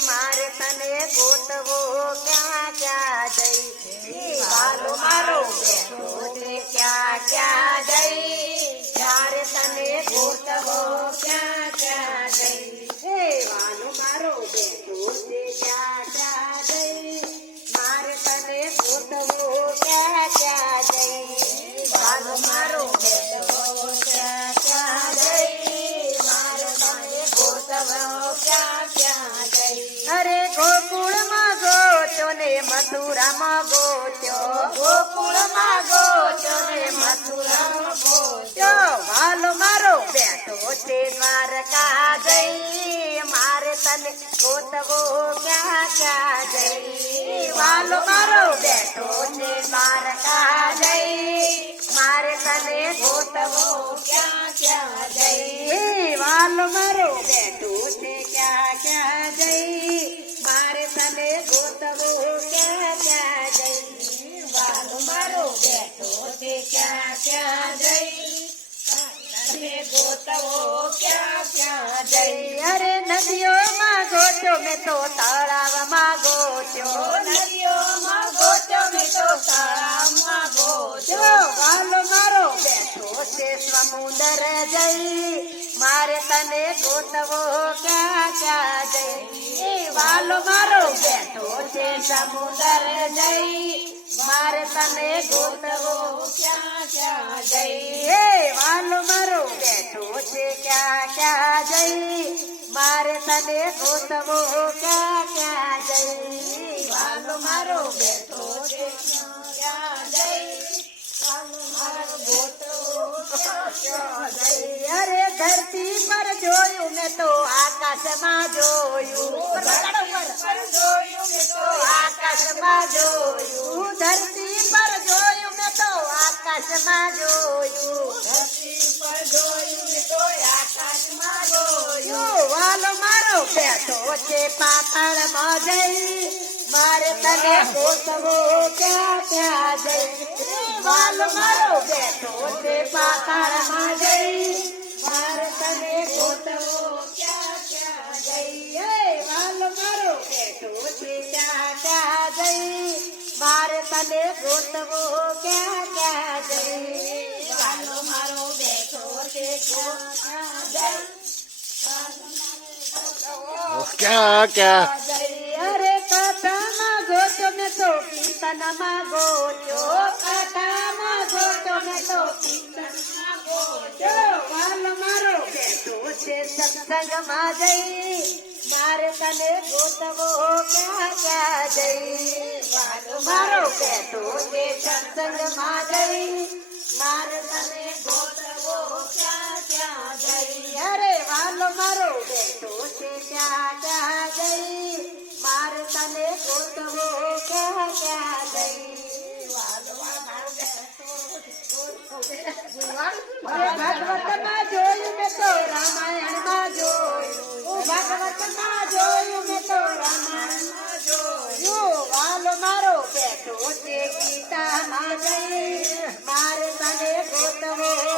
મારે તને ગોતવો ક્યાં ક્યાં જઈ વાલો મારો બેઠો છે ક્યાં ક્યાં જઈ મારે તને ગોતવો ક્યાં ક્યાં જઈ હે વાલો મારો બેઠો છે ક્યાં ક્યાં જઈ મારે તને ગોતવો ક્યાં ક્યાં મથુરામાં ગોત્યો ગોકુળમાં ગોત્યો ને મથુરામાં ગોત્યો વાલો મારો બેઠો છે દ્વારકા જઈ, મારે તને જઈ. ક્યાં જઈ? ગોતવો ક્યાં ક્યાં જઈ? અરે નદીઓમાં ગોત્યો મેં તો તળાવમાં ગોત્યો. નદીઓમાં ગોત્યો મેં તો તળાવમાં ગોત્યો. વાલો મારો બેઠો છે સમુદર જઈ. મારે તને ગોતવો ક્યાં ક્યાં જઈ? વાલો મારો બેઠો છે સમુદર જઈ. મારે તને ગોતવો ક્યાં જઈ વાલો મારો બેઠો છે ક્યાં ક્યાં જઈ? મારે તને ગોતવો ક્યાં ક્યાં જઈ? વાલો મારો બેઠો છે અરે ધરતી પર જોયું મેં તો આકાશમાં જોયું. આકાશમાં જોયું. ધરતી પર જોયું મેં તો આકાશમાં જોયું. ધરતી પર જોયું તો આકાશમાં જોયું વાલો મારો બેઠો છે પાતાળમાં જઈ મારે તને ગોતવો ક્યાં ક્યાં જઈ? વાલો મારો બેઠો છે પાતાળમાં જઈ મારે તને ગોતવો ક્યાં ક્યાં જઈ? વાલો મારો બેઠો છે ક્યાં ક્યાં જઈ? મારે તને ગોતવો ક્યાં ક્યાં ક્યાં ક્યાં અરે કાઠામાં ગોતો મેં તો કીર્તનમાં ગોત્યો કાઠામાં ગોતો મેં તો કીર્તનમાં ગોત્યો વાલો મારો બેઠો છે સત્સંગમાં જઈ. મારે તને ગોતવો ક્યાં ક્યાં જઈ? વાલો મારો જઈ. મારે તને ગોતવો ક્યાં જઈ અરે વાલો, મારો બેઠો છે ક્યાં ક્યાં જઈ. મારે ગોતવો ક્યાં જોયું મેં તો રામાયણમાં જોયું. ભાગવતમાં જોયું મેં તો રામાયણમાં જોયું. વાલો, મારો બેઠો છે ગીતામાં જઈ. મારે તને ગોતવો